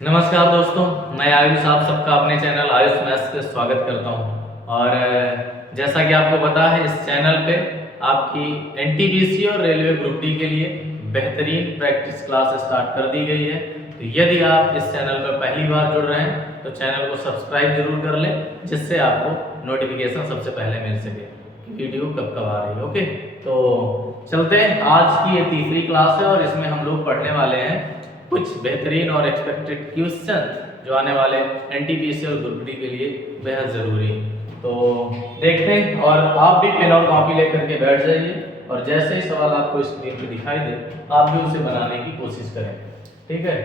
नमस्कार दोस्तों, मैं आयुष आप सबका अपने चैनल आयुष मैथ्स पे स्वागत करता हूं। और जैसा कि आपको पता है, इस चैनल पे आपकी एनटीपीसी और रेलवे ग्रुप डी के लिए बेहतरीन प्रैक्टिस क्लास स्टार्ट कर दी गई है। तो यदि आप इस चैनल पर पहली बार जुड़ रहे हैं तो चैनल को सब्सक्राइब जरूर कर लें, जिससे आपको नोटिफिकेशन सबसे पहले मिल सके कि वीडियो कब कब आ रही है। ओके, तो चलते हैं। आज की ये तीसरी क्लास है और इसमें हम लोग पढ़ने वाले हैं कुछ बेहतरीन और एक्सपेक्टेड क्वेश्चन जो आने वाले एनटीपीसी और ग्रुप डी के लिए बेहद जरूरी है। तो देखते हैं, और आप भी पेन और कॉपी लेकर के बैठ जाइए और जैसे ही सवाल आपको स्क्रीन पे दिखाई दे आप भी उसे बनाने की कोशिश करें। ठीक है,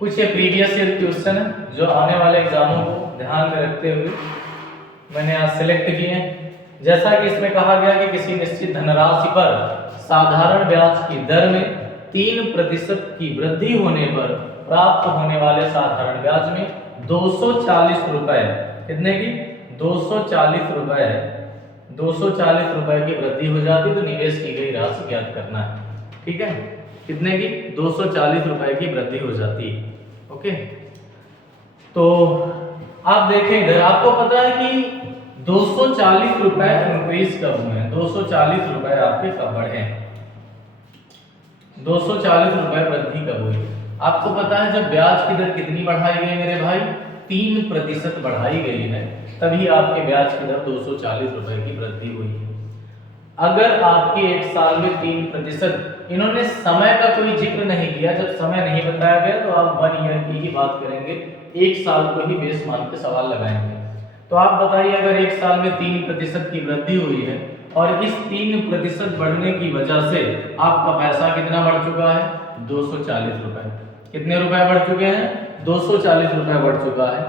कुछ ये प्रीवियस ईयर क्वेश्चन है जो आने वाले एग्जामों को ध्यान में रखते हुए मैंने आज सिलेक्ट किए हैं। जैसा कि इसमें कहा गया कि किसी निश्चित धनराशि पर साधारण ब्याज की दर में 3% की वृद्धि होने पर प्राप्त होने वाले साधारण ब्याज में 240 रुपए, कितने की 240 रुपए 240 रुपए की वृद्धि हो जाती तो निवेश की गई राशि ज्ञात करना है। ठीक है, कितने की 240 रुपए की वृद्धि हो जाती है। ओके, तो आप देखें इधर, आपको पता है कि 240 रुपए इंक्रीज कब हुए हैं, 240 रुपए आपके कब बढ़े हैं, 240 रुपए वृद्धि कब हुई। आपको पता है जब ब्याज की दर कितनी बढ़ाई गई मेरे भाई, 3% बढ़ाई गई है, तभी आपके ब्याज की दर 240 रुपए की वृद्धि हुई है। अगर आपके एक साल में 3%, इन्होंने समय का कोई जिक्र नहीं किया, जब समय नहीं बताया गया तो आप 1 ईयर की ही बात करेंगे, एक साल को ही बेस मान के सवाल लगाएंगे। तो आप बताइए, अगर एक साल में 3% की वृद्धि हुई है और इस 3% बढ़ने की वजह से आपका पैसा कितना बढ़ चुका है, 240 रुपए। कितने रुपए बढ़ चुके हैं, 240 रुपए बढ़ चुका है।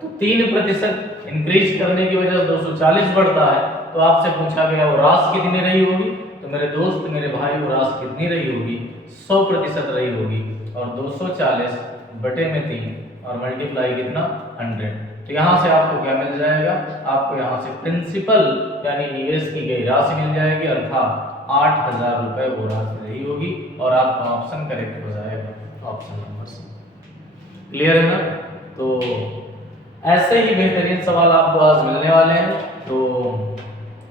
तो 3% इंक्रीज करने की वजह से 240 बढ़ता है। तो आपसे पूछा गया वो राशि कितनी रही होगी, तो मेरे दोस्त मेरे भाई वो राशि कितनी रही होगी, 100% रही होगी। और 240 बटे में 3 और मल्टीप्लाई कितना 100। तो यहाँ से आपको क्या मिल जाएगा, आपको यहाँ से प्रिंसिपल यानी निवेश की गई राशि मिल जाएगी, अर्थात 8000 रुपए वो राशि रही होगी और आपका ऑप्शन करेक्ट हो जाएगा, ऑप्शन नंबर सी। क्लियर है ना। तो ऐसे ही बेहतरीन सवाल आपको आज मिलने वाले हैं, तो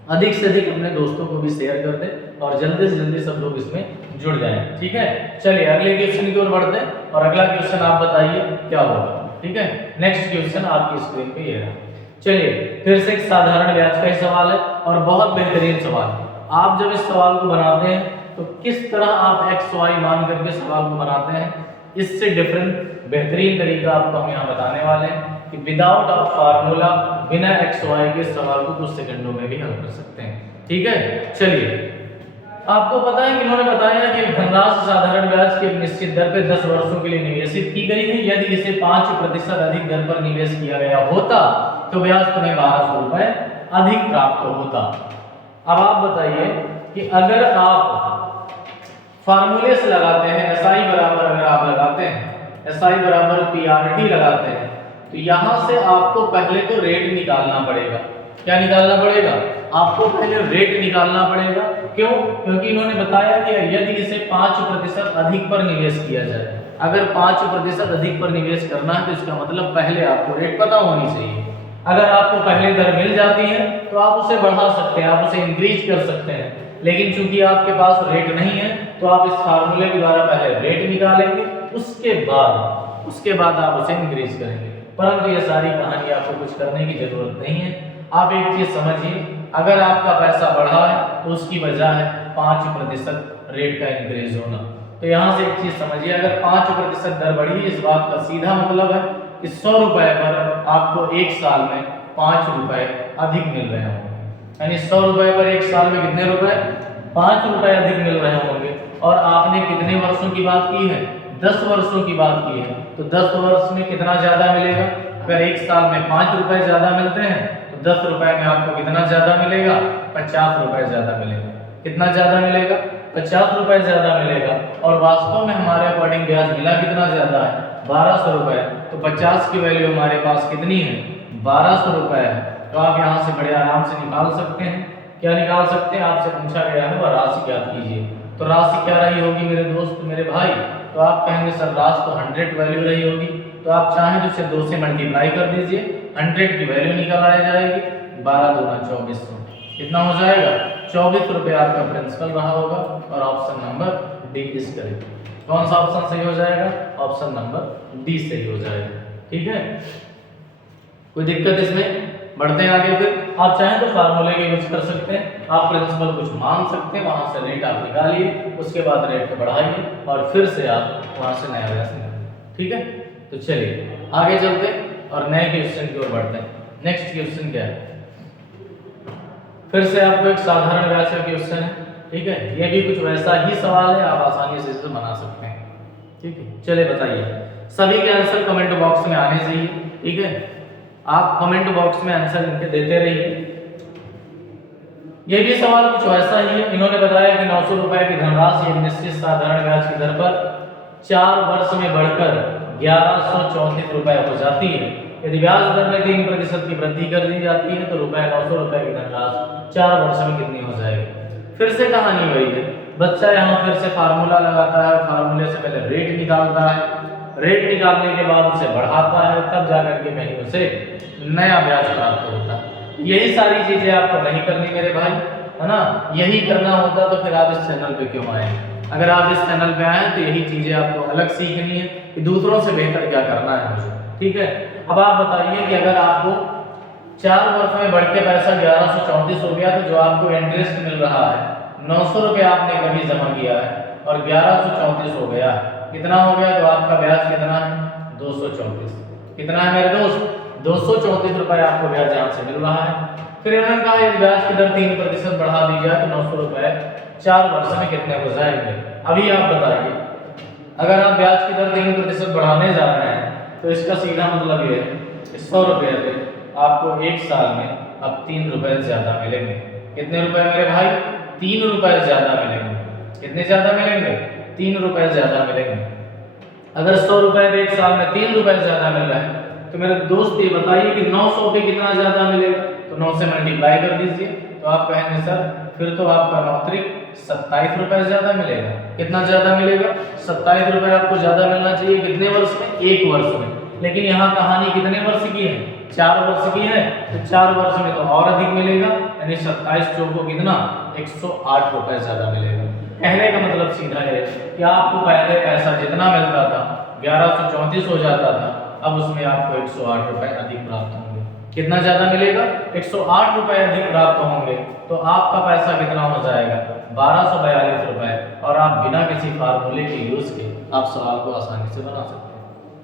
अधिक से अधिक अपने दोस्तों को भी शेयर कर दें और जल्दी से जल्दी सब लोग इसमें जुड़ जाएं। ठीक है, चलिए अगले क्वेश्चन की ओर बढ़ते हैं और अगला क्वेश्चन आप बताइए क्या होगा। ठीक है, नेक्स्ट क्वेश्चन आपकी स्क्रीन पे ये रहा। चलिए फिर से एक साधारण ब्याज का ही सवाल है और बहुत बेहतरीन सवाल है। आप जब इस सवाल को बनाते हैं तो किस तरह आप एक्स वाई मान करके सवाल को बनाते हैं, इससे डिफरेंट बेहतरीन तरीका आपको हम यहाँ बताने वाले हैं कि विदाउट अ फार्मूला, बिना एक्स वाई के सवाल को कुछ सेकंडों में भी हल कर सकते हैं। ठीक है, चलिए आपको पता है कि इन्होंने बताया कि धनराशि साधारण ब्याज की एक निश्चित दर पर 10 वर्षों के लिए निवेशित की गई है। यदि इसे 5% अधिक दर पर निवेश किया गया होता तो ब्याज तुम्हें 1200 रुपए अधिक प्राप्त होता। अब आप बताइए कि अगर आप फार्मूले से लगाते हैं, एसआई बराबर अगर आप लगाते हैं, एसआई बराबर पीआरटी लगाते हैं, तो यहां से आपको पहले तो रेट निकालना पड़ेगा। क्या निकालना पड़ेगा, आपको पहले रेट निकालना पड़ेगा। क्यों, क्योंकि इन्होंने बताया कि यदि इसे 5% अधिक पर निवेश किया जाए, अगर 5% अधिक पर निवेश करना है तो इसका मतलब पहले आपको रेट पता होनी चाहिए। अगर आपको पहले दर मिल जाती है तो आप उसे बढ़ा सकते हैं, आप उसे इंक्रीज कर सकते हैं, लेकिन चूंकि आपके पास रेट नहीं है तो आप इस फार्मूले के द्वारा पहले रेट निकालेंगे, उसके बाद आप उसे इंक्रीज करेंगे। परंतु ये सारी कहानी आपको कुछ करने की जरूरत नहीं है। आप एक चीज समझिए, अगर आपका पैसा बढ़ा है तो उसकी वजह है 5% रेट का इंक्रीज होना। तो यहाँ से एक चीज समझिए, अगर 5% दर बढ़ी, इस बात का सीधा मतलब है कि 100 रुपए पर आपको एक साल में 5 रुपए अधिक मिल रहे होंगे। यानी 100 रुपए पर एक साल में कितने रुपए, 5 रुपए अधिक मिल रहे होंगे। और आपने कितने वर्षों की बात की है, 10 वर्षों की बात की है। तो 10 वर्ष में कितना ज्यादा मिलेगा, अगर एक साल में 5 रुपए ज्यादा मिलते हैं तो 10 रुपए में आपको कितना ज्यादा मिलेगा, 50 रुपए ज्यादा मिलेगा। कितना ज्यादा मिलेगा, 50 रुपए ज्यादा मिलेगा। और वास्तव में हमारे अकॉर्डिंग ब्याज मिला कितना ज्यादा है, 1200 रुपए। तो 50 की वैल्यू हमारे पास कितनी है, 1200 रुपए है। तो आप यहाँ से बड़े आराम से निकाल सकते हैं। क्या निकाल सकते हैं, आपसे पूछा गया है वह राशि ज्ञात कीजिए। तो राशि क्या रही होगी मेरे दोस्त मेरे भाई, तो आप कहेंगे सर राशि तो 100 वैल्यू रही होगी। तो आप चाहें तो इसे 2 से मल्टीप्लाई कर दीजिए, 100 की वैल्यू निकल आ जाएगी, 12 दूना 2400, कितना हो जाएगा 24 रुपये आपका प्रिंसिपल रहा होगा। और option number D is correct. कौन सा ऑप्शन सही हो जाएगा? ऑप्शन नंबर डी सही हो जाएगा। ठीक है, कोई दिक्कत इसमें? बढ़ते हैं आगे। फिर आप चाहें तो फार्मूले के यूज कर सकते हैं, आप प्रिंसिपल कुछ मान सकते हैं, वहां से रेट आप निकालिए, उसके बाद रेट को बढ़ाइए और फिर से आप वहां से नया ब्याज निकालिए। ठीक है, तो चलिए आगे चलते हैं और नए क्वेश्चन की ओर बढ़ते हैं। नेक्स्ट क्वेश्चन क्या है? फिर से आपको एक साधारण ब्याज का क्वेश्चन है। ठीक है, ये भी कुछ वैसा ही सवाल है, आप आसानी से इसे बना सकते हैं। ठीक है, चलिए बताइए। सभी के आंसर कमेंट बॉक्स में आने चाहिए। ठीक है, आप कमेंट बॉक्स में आंसर इनके देते रहिए। ये भी सवाल कुछ वैसा ही है। इन्होंने बताया कि 900 रुपए की धनराशि एक निश्चित साधारण ब्याज की दर पर 4 वर्ष में बढ़कर 1134 रुपए हो जाती है। यदि ब्याज दर में 3% की वृद्धि कर दी जाती है तो रुपए 900 रुपए की धनराशि 4 वर्ष में कितनी हो जाएगी? फिर से कहानी वही है, बच्चा यहाँ फिर से फार्मूला लगाता है, फार्मूले से पहले रेट निकालता है, रेट निकालने के बाद उसे बढ़ाता है, तब जाकर के कहीं उसे नया ब्याज प्राप्त होता है। यही सारी चीजें आपको नहीं करनी मेरे भाई, है ना? यही करना होता तो फिर आप इस चैनल पे क्यों आए? अगर आप इस चैनल पे आए तो यही चीजें आपको अलग सीखनी है कि दूसरों से बेहतर क्या करना है मुझे। ठीक है, अब आप बताइए कि अगर आपको 4 वर्ष में बढ़ के पैसा 1134 हो गया, तो जो आपको इंटरेस्ट मिल रहा है 900 रुपये आपने कभी जमा किया है और 1134 हो गया, कितना हो गया? तो आपका ब्याज कितना है? 234। कितना है मेरे दोस्त? 234 रुपए आपको ब्याज यहाँ से मिल रहा है। फिर इन्होंने कहा यदि ब्याज की दर 3% बढ़ा दी जाए तो 900 रुपए 4 वर्ष में कितने हो जाएंगे? अभी आप बताइए, अगर आप ब्याज की दर 3% बढ़ाने जा रहे हैं तो इसका सीधा मतलब ये है 100 रुपये पे आपको 1 साल में अब 3 रुपए ज्यादा मिलेंगे। कितने रुपए मेरे भाई? 3 रुपए ज्यादा मिलेंगे। कितने ज्यादा मिलेंगे? 3 रुपए ज्यादा मिलेंगे। अगर 100 रुपए पे 1 साल में 3 रुपए ज्यादा मिल रहा है तो मेरे दोस्त ये बताइए कि 900 पे कितना ज्यादा मिलेगा? तो 9 से मल्टीप्लाई कर दीजिए तो आप कहेंगे सर फिर तो आपका नौकरी 27 रुपए ज्यादा मिलेगा। कितना ज्यादा मिलेगा? 27 रुपए आपको ज्यादा मिलना चाहिए। कितने वर्ष में? 1 वर्ष में। लेकिन यहाँ कहानी कितने वर्ष की है? 4 वर्ष की है, तो 4 वर्ष में तो और अधिक मिलेगा, यानी 27 चौको कितना? 108 रुपए ज्यादा मिलेगा। कहने का मतलब सीधा है कि आपको पहले पैसा जितना मिलता था 1134 हो जाता था, अब उसमें आपको 108 रुपए अधिक प्राप्त होंगे। कितना ज्यादा मिलेगा? 108 रुपए अधिक प्राप्त होंगे, तो आपका पैसा कितना हो जाएगा? 1242 रुपए। और आप बिना किसी फार्मूले के यूज के आप सवाल को आसानी से बना सकते हैं।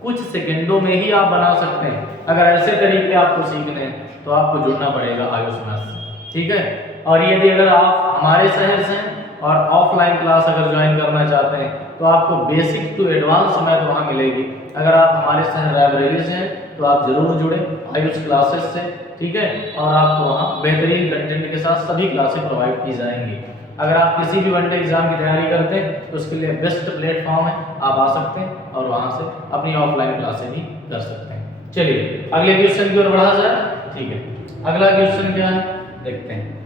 कुछ सेकंडों में ही आप बना सकते हैं। अगर ऐसे तरीके आपको सीखने हैं तो आपको जुड़ना पड़ेगा आयुष मैथ से। ठीक है, और यदि अगर आप हमारे शहर से हैं और ऑफलाइन क्लास अगर ज्वाइन करना चाहते हैं तो आपको बेसिक टू एडवांस मैथ वहाँ मिलेगी। अगर आप हमारे शहर रायबरेली से हैं तो आप जरूर जुड़ें आयुष क्लासेस से। ठीक है, और आपको वहाँ बेहतरीन कंटेंट के साथ सभी क्लासेस प्रोवाइड की जाएंगी। अगर आप किसी भी वनडे एग्जाम की तैयारी करते हैं तो उसके लिए बेस्ट प्लेटफॉर्म है, आप आ सकते हैं और वहाँ से अपनी ऑफलाइन क्लासेस भी कर सकते हैं। चलिए अगले क्वेश्चन की ओर बढ़ा जाए। ठीक है, अगला क्वेश्चन क्या है देखते हैं।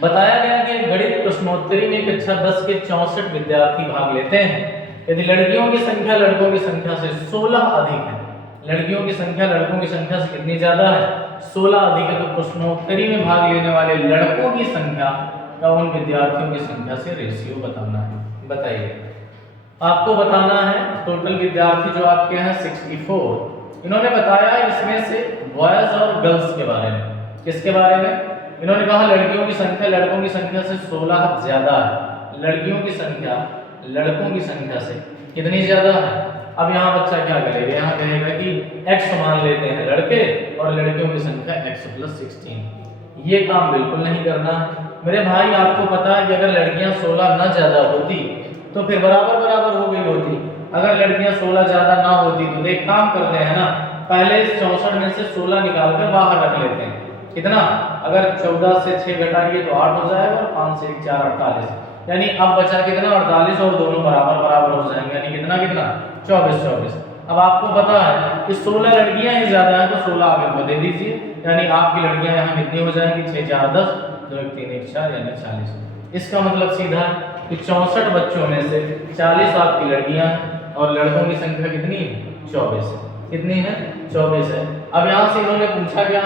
बताया गया कि गणित प्रश्नोत्तरी में कक्षा 10 के 64 विद्यार्थी भाग लेते हैं। यदि लड़कियों की संख्या लड़कों की संख्या से 16 अधिक है, लड़कियों की संख्या लड़कों की संख्या से कितनी ज्यादा है? 16 अधिक है, तो प्रश्नोत्तरी में भाग लेने वाले लड़कों की संख्या का उन विद्यार्थियों की संख्या से रेशियो बताना है। बताइए, आपको बताना है टोटल विद्यार्थी जो आपके हैं 64। इन्होंने बताया इसमें से बॉयज और गर्ल्स के बारे में। किसके बारे में? इन्होंने कहा लड़कियों की संख्या लड़कों की संख्या से 16 ज्यादा है, लड़कियों की संख्या लड़कों की संख्या से कितनी ज्यादा है? अब यहाँ बच्चा क्या करेगा? यहाँ कहेगा कि x मान लेते हैं लड़के और लड़कियों की संख्या x + 16। ये काम बिल्कुल नहीं करना है मेरे भाई। आपको पता है कि अगर लड़कियां 16 ना ज्यादा होती तो फिर बराबर बराबर हो गई होती। अगर लड़कियां 16 ज्यादा ना होती तो एक काम करते हैं ना, पहले इस 64 में से 16 निकाल कर बाहर रख लेते हैं। कितना? अगर 14 से 6 घटाइए तो 8 हो जाएगा और 5 से 1 4 48, यानी अब बचा कितना? 48 और दोनों बराबर बराबर हो जाएंगे, यानी कितना कितना 24। अब आपको पता है कि 16 लड़कियां ही ज्यादा हैं तो 16 आगे को दे दीजिए, यानी आपकी लड़कियां यहाँ कितनी हो जाएंगी? 6 4 10, 2 1 3 1 4, यानी 40। इसका मतलब सीधा है कि 64 बच्चों में से 40 आपकी लड़कियां हैं और लड़कों की संख्या कितनी है 24 है। कितनी है 24 है। अब यहाँ से इन्होंने पूछा क्या,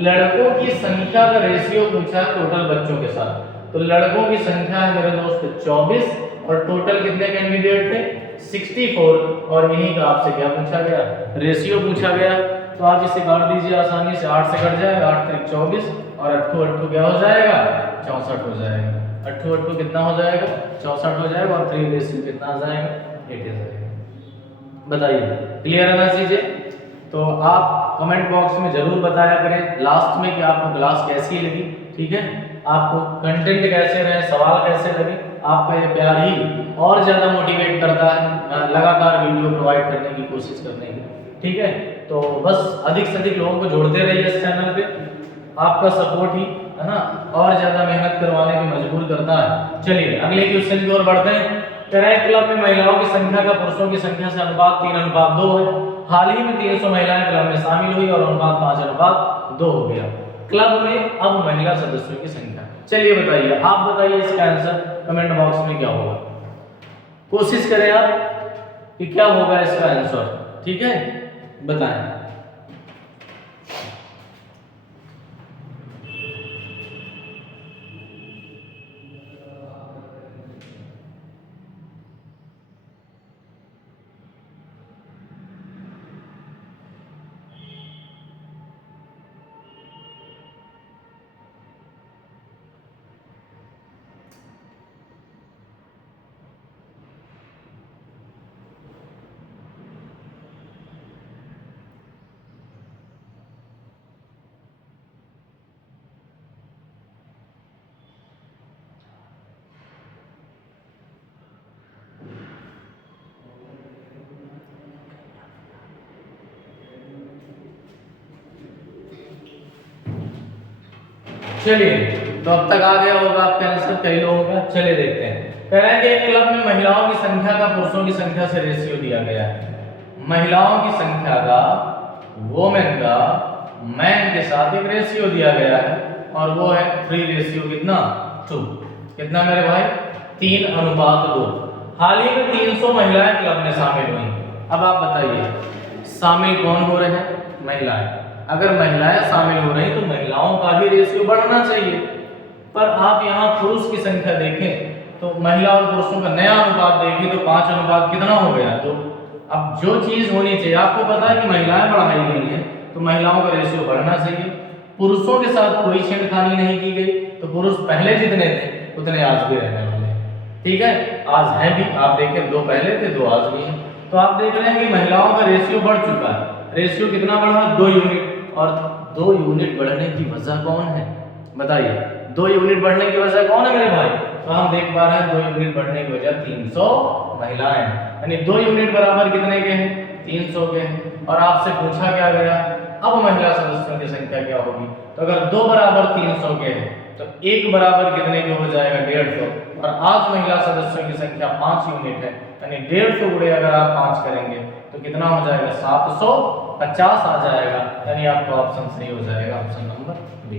लड़कों की संख्या का रेशियो पूछा है टोटल बच्चों के साथ। तो लड़कों की संख्या है मेरे दोस्त 24 और टोटल कितने कैंडिडेट थे 64 और इन्हीं का आपसे क्या पूछा गया रेशियो पूछा गया। तो आप इसे काट दीजिए आसानी से, 8 से कट जाएगा, 8 3 24 और 8 क्या हो जाएगा 64 हो जाएगा। 8 कितना हो जाएगा 64 हो जाएगा और 3 रेशियो कितना आ जाएगा 8 आ जाएगा। बताइए क्लियर है ना चीजें। तो आप कमेंट बॉक्स में जरूर बताया करें लास्ट में कि आपको क्लास कैसी लगी, ठीक है, आपको कंटेंट कैसे रहे, सवाल कैसे लगे। आपका ये प्यार ही और ज़्यादा मोटिवेट करता है लगातार वीडियो प्रोवाइड करने की कोशिश करने की, ठीक है। तो बस अधिक से अधिक लोगों को जोड़ते रहिए इस चैनल पे, आपका सपोर्ट ही है ना और ज़्यादा मेहनत करवाने में मजबूर करता है। चलिए अगले क्वेश्चन की ओर बढ़ते हैं। करैक्ट क्लब में महिलाओं की संख्या का पुरुषों की संख्या से अनुपात 3:2 है। हाल ही में 300 महिलाएं क्लब में शामिल हुई और अनुपात 5:2 हो गया। क्लब में अब महिला सदस्यों की संख्या, चलिए बताइए, आप बताइए इसका आंसर कमेंट बॉक्स में क्या होगा। कोशिश करें आप कि क्या होगा इसका आंसर, ठीक है, बताएं। चलिए तो अब तक आ गया होगा आपका आंसर कई लोगों का। चलिए देखते हैं। कह रहे हैं कि एक क्लब में महिलाओं की संख्या का पुरुषों की संख्या से रेशियो दिया गया है। महिलाओं की संख्या का वोमेन का मैन के साथ एक रेशियो दिया गया है और वो है 3 रेशियो कितना 2। कितना मेरे भाई 3:2। हाल ही में 300 महिलाएं क्लब में शामिल हुई। अब आप बताइए शामिल कौन हो रहे हैं, महिलाएं। अगर महिलाएं शामिल हो रही तो महिलाओं का ही रेशियो बढ़ना चाहिए, पर आप यहाँ पुरुष की संख्या देखें तो महिला और पुरुषों का नया अनुपात देखें तो 5 कितना हो गया 2। अब जो चीज होनी चाहिए, आपको पता है कि महिलाएं बढ़ाई गई हैं तो महिलाओं का रेशियो बढ़ना चाहिए। पुरुषों के साथ कोई छेड़खानी नहीं की गई तो पुरुष पहले जितने थे उतने आज भी रहने वाले हैं, ठीक है, आज हैं भी। आप देखें 2 पहले थे 2 आज भी हैं। तो आप देख रहे हैं कि महिलाओं का रेशियो बढ़ चुका है। रेशियो कितना बढ़ा 2 यूनिट। और 2 यूनिट बढ़ने की वजह कौन है बताइए, 2 यूनिट बढ़ने की वजह कौन है मेरे भाई। तो हम देख पा रहे हैं 2 यूनिट बढ़ने की वजह 300 महिलाएं हैं, यानी 2 यूनिट बराबर कितने के हैं 300 के हैं। और आपसे पूछा क्या गया अब महिला सदस्यों की संख्या क्या होगी। तो अगर 2 बराबर 300 के हैं तो 1 बराबर कितने के हो जाएगा 150। और आज महिला सदस्यों की संख्या 5 यूनिट है, यानी 150 गुणे अगर आप 5 करेंगे तो कितना हो जाएगा 750 आ जाएगा, यानी आपका ऑप्शन सही हो जाएगा, ऑप्शन नंबर बी,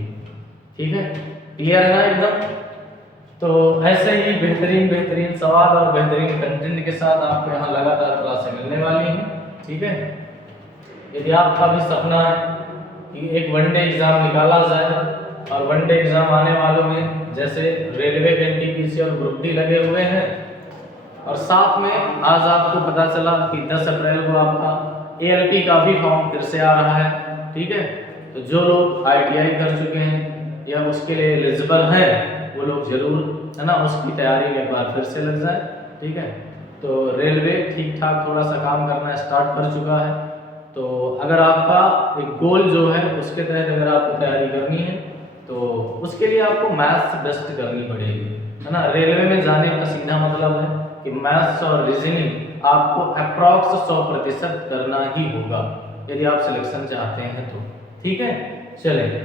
ठीक है। क्लियर है ना एकदम। तो ऐसे ही बेहतरीन सवाल और बेहतरीन कंटेंट के साथ आपको यहाँ लगातार क्लासें मिलने वाली हैं, ठीक है। यदि आपका भी सपना है कि एक वनडे एग्जाम निकाला जाए और वनडे एग्जाम आने वालों में जैसे रेलवे के एनटीपीसी और ग्रुप डी लगे हुए हैं, और साथ में आज आपको पता चला कि 10 अप्रैल को आपका एएलपी का भी फॉर्म फिर से आ रहा है, ठीक है। तो जो लोग आईटीआई कर चुके हैं या उसके लिए एलिजिबल हैं वो लोग जरूर है ना उसकी तैयारी में एक बार फिर से लग जाए, ठीक है। तो रेलवे ठीक ठाक थोड़ा सा काम करना स्टार्ट कर चुका है। तो अगर आपका एक गोल जो है उसके तहत अगर आपको तैयारी करनी है तो उसके लिए आपको मैथ्स बेस्ट करनी पड़ेगी, है ना। रेलवे में जाने का सीधा मतलब है कि मैथ्स और रीजनिंग आपको अप्रॉक्स 100% करना ही होगा यदि आप सिलेक्शन चाहते हैं तो, ठीक है। चलिए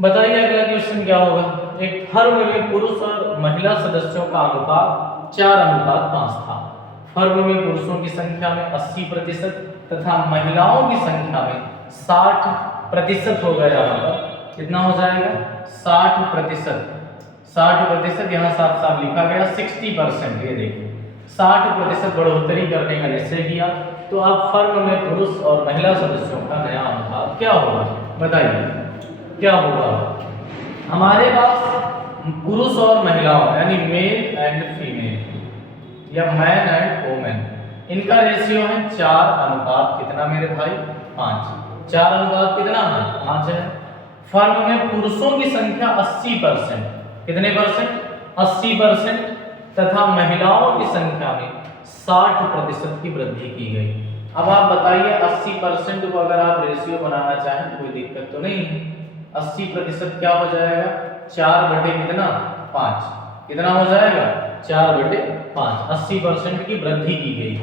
बताइए अगला क्वेश्चन क्या होगा। एक फर्म में पुरुष और महिला सदस्यों का अनुपात 4:5 था। फर्म में पुरुषों की संख्या में 80% तथा महिलाओं की संख्या में 60% होगा। यहाँ पर कितना हो जाएगा 60%। 60% यहाँ साफ साफ लिखा गया 60%, ये देखिए 60% बढ़ोतरी करने का निश्चय किया, तो अब फर्म में पुरुष और महिला सदस्यों का नया अनुपात क्या होगा, बताइए क्या होगा। हमारे पास पुरुष और महिलाओं यानी मेल एंड फीमेल या मैन एंड वोमेन, इनका रेशियो है 4 अनुपात कितना मेरे भाई 5। 4 अनुपात कितना है 5 है। फर्म में पुरुषों की संख्या 80%, कितने परसेंट 80%, तथा महिलाओं की संख्या में 60% की वृद्धि की गई। अब आप बताइए 80% को अगर आप रेशियो बनाना चाहें तो कोई दिक्कत तो नहीं है। 80% क्या हो जाएगा 4 बटे कितना 5, कितना हो जाएगा 4 बटे 5, 80% की वृद्धि की गई।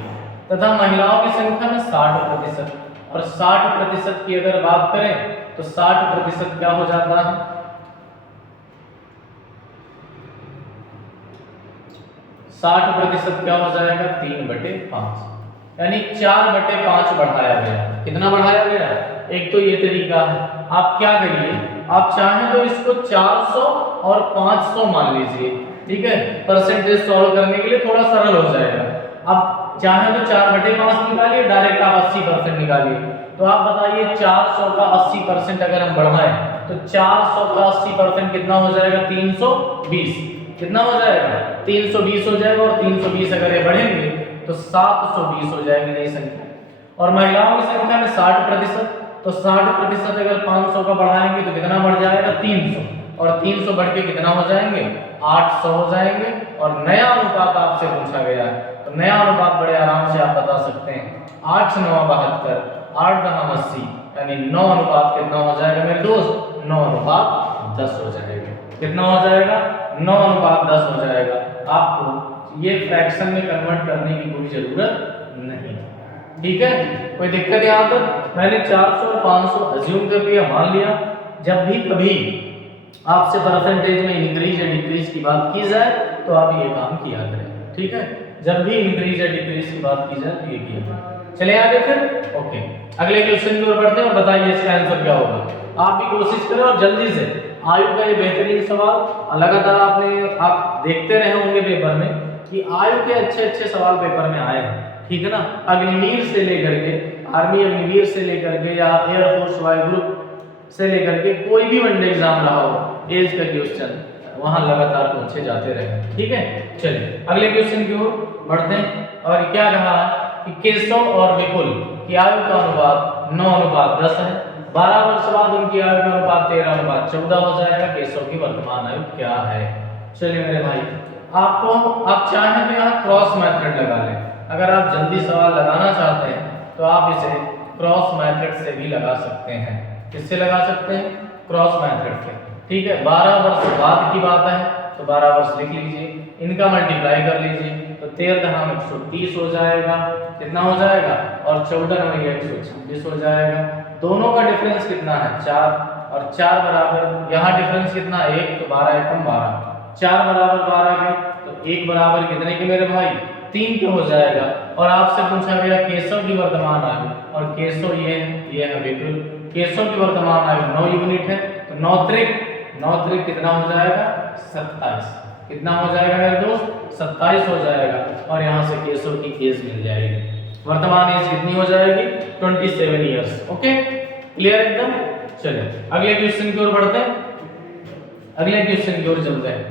तथा महिलाओं की संख्या में 60%, और 60% की अगर बात करें तो 60% क्या हो जाता है 60% क्या हो जाएगा 3/5, यानी 4/5 बढ़ाया गया। कितना बढ़ाया गया, एक तो ये तरीका है। आप क्या करिए, आप चाहें तो इसको 400 और 500 मान लीजिए, ठीक है, परसेंटेज सॉल्व करने के लिए थोड़ा सरल हो जाएगा। अब चाहें तो 4/5 निकालिए, डायरेक्ट आप 80% निकालिए। तो आप बताइए 400 का 80% अगर हम बढ़ाएं तो 400 का 80% कितना हो जाएगा 320, कितना हो जाएगा 320 हो जाएगा, और 320 अगर ये बढ़ेंगे तो 720 हो जाएगी नई संख्या। और महिलाओं की संख्या में 60%, तो 60% अगर 500 का बढ़ाएंगे तो कितना बढ़ जाएगा 300, और 300 बढ़ के कितना हो जाएंगे 800 हो जाएंगे। और नया अनुपात आपसे पूछा गया है, तो नया अनुपात बड़े आराम से आप बता सकते हैं 8 9 72, 8 10 80, यानी 9 अनुपात कितना हो जाएगा मेरे दोस्त 9 अनुपात 10 हो जाएगा। कितना हो जाएगा 9 अनुपात 10 हो जाएगा। आपको ये फ्रैक्शन में कन्वर्ट करने की कोई जरूरत नहीं, ठीक है, कोई दिक्कत यहाँ तक। मैंने 400 और 500 अज्यूम कर लिया, मान लिया। जब भी कभी आपसे परसेंटेज में इंक्रीज या डिक्रीज की बात की जाए तो आप ये काम किया करें, ठीक है, जब भी इंक्रीज या डिक्रीज की बात की जाए तो ये किया करें। चले आगे फिर, ओके, अगले क्वेश्चन की ओर बढ़ते हैं और बताइए इसका आंसर क्या होगा। आप भी कोशिश करें और जल्दी से। आयु का ये बेहतरीन सवाल लगातार आप देखते रहे होंगे पेपर में कि आयु के अच्छे सवाल पेपर में आए हैं, ठीक है ना। अग्निवीर से लेकर के, आर्मी अग्निवीर से लेकर के, या एयरफोर्स वायु ग्रुप से लेकर के कोई भी वनडे एग्जाम रहा हो, एज का क्वेश्चन वहां लगातार पूछे जाते रहे, ठीक है। चलिए अगले क्वेश्चन की ओर बढ़ते हैं। और क्या कहा कि केशव और विपुल की आयु का अनुपात 9:10 है। 12 वर्ष बाद उनकी आयु का अनुपात 13:14 हो जाएगा। केशव की वर्तमान आयु क्या है। चलिए मेरे भाई, आप चाहें तो यहाँ क्रॉस मेथड लगा लें। अगर आप जल्दी सवाल लगाना चाहते हैं तो आप इसे क्रॉस मेथड से भी लगा सकते हैं। किससे लगा सकते हैं, क्रॉस मेथड से, ठीक है। 12 वर्ष बाद की बात है तो 12 वर्ष लिख लीजिए, इनका मल्टीप्लाई कर लीजिए तो 13 में 130 हो जाएगा, कितना हो जाएगा, और 14 में 126 हो जाएगा। दोनों का डिफरेंस कितना है 4, और 4 बराबर, यहाँ डिफरेंस कितना 1, तो 12 एकम 12, 4 बराबर 12 के, तो 1 बराबर कितने के मेरे भाई 3 के हो जाएगा। और आपसे पूछा गया केशव की वर्तमान आयु, और केशव ये है विपुल। केशव की वर्तमान आयु 9 यूनिट है, तो 9 त्रिक कितना हो जाएगा 27, कितना हो जाएगा मेरे दोस्त 27 हो जाएगा। और यहाँ से केशव की एज मिल जाएगी, वर्तमान एज कितनी हो जाएगी 27 ईयर्स। ओके, क्लियर एकदम। चलिए अगले क्वेश्चन की ओर बढ़ते हैं। अगले क्वेश्चन की ओर चलते हैं।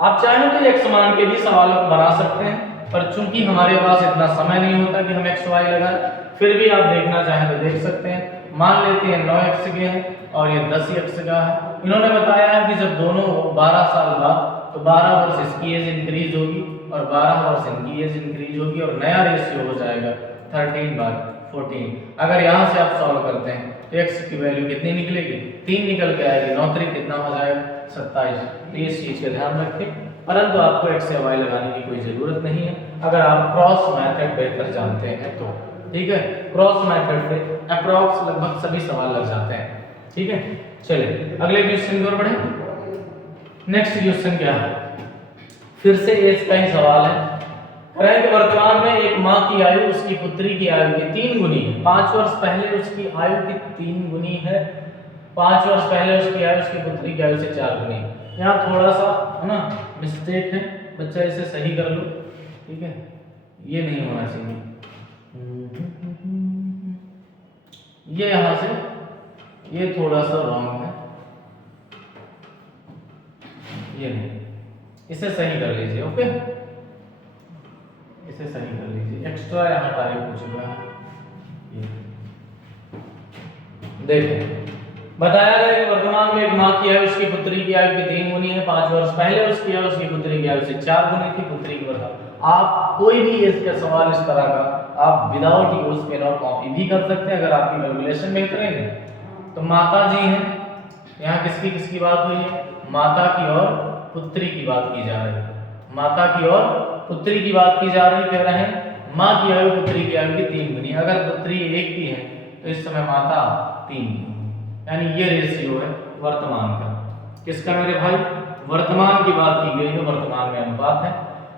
आप चाहें तो एक समान के भी सवालों को बना सकते हैं, पर चूंकि हमारे पास इतना समय नहीं होता कि हम एक्स वाई लगाएं, फिर भी आप देखना चाहें तो देख सकते हैं। मान लेते हैं 9x के हैं और ये 10x का है। इन्होंने बताया है कि जब दोनों 12 साल बाद, तो 12 वर्ष इसकी एज इंक्रीज होगी और 12 वर्ष इनकी एज इंक्रीज होगी, और नया रेशियो हो जाएगा 13/14। अगर यहाँ से आप सॉल्व करते हैं तो x की वैल्यू कितनी निकलेगी 3 निकल के आएगी। 9 त्रिक कितना हो जाएगा 27। इस चीज का ध्यान रखें, परंतु आपको एक्स या वाई लगाने की कोई जरूरत नहीं है अगर आप क्रॉस मेथड बेहतर जानते हैं तो, ठीक है। क्रॉस मेथड से अप्रॉक्स लगभग सभी सवाल लग जाते हैं, ठीक है। चलिए अगले क्वेश्चन की ओर बढ़े। नेक्स्ट क्वेश्चन क्या है, फिर से एज का ही सवाल है। करें कि वर्तमान में एक माँ की आयु उसकी पुत्री की आयु की 3 गुनी है। 5 वर्ष पहले उसकी आयु की 3 गुनी है। 5 वर्ष पहले उसकी आयु उसकी पुत्री की आयु से 4 गुनी है। यहाँ थोड़ा सा है ना मिस्टेक है, बच्चा इसे सही कर लो, ठीक है। ये नहीं होना चाहिए, ये यहां से, ये थोड़ा सा रॉन्ग है, ये नहीं, इसे सही कर लीजिए। ओके, इसे सही कर लीजिए, एक्स्ट्रा यहाँ टाइप हो चुका है। देखें, बताया गया कि वर्तमान में एक माँ की आयु उसकी पुत्री की आयु की 3 गुनी है, 5 वर्ष पहले उसकी आयु उसकी पुत्री की आयु से 4 गुनी थी। पुत्री की बताओ। आप कोई भी इसका सवाल इस तरह का आप विदाउट यूज पेन और कॉपी भी कर सकते हैं अगर आपकी कैलकुलेशन बेहतरीन है। तो माता जी हैं, यहाँ किसकी बात हुई है? माता की और पुत्री की बात की जा रही है, माता की और पुत्री की बात की जा रही, कह रहे हैं माँ की आयु पुत्री की आयु की 3 गुनी। अगर पुत्री 1 की है तो इस समय माता 3 की, यानी ये रेशियो है वर्तमान का। किसका मेरे भाई? वर्तमान की बात की गई है, वर्तमान में अनुपात है।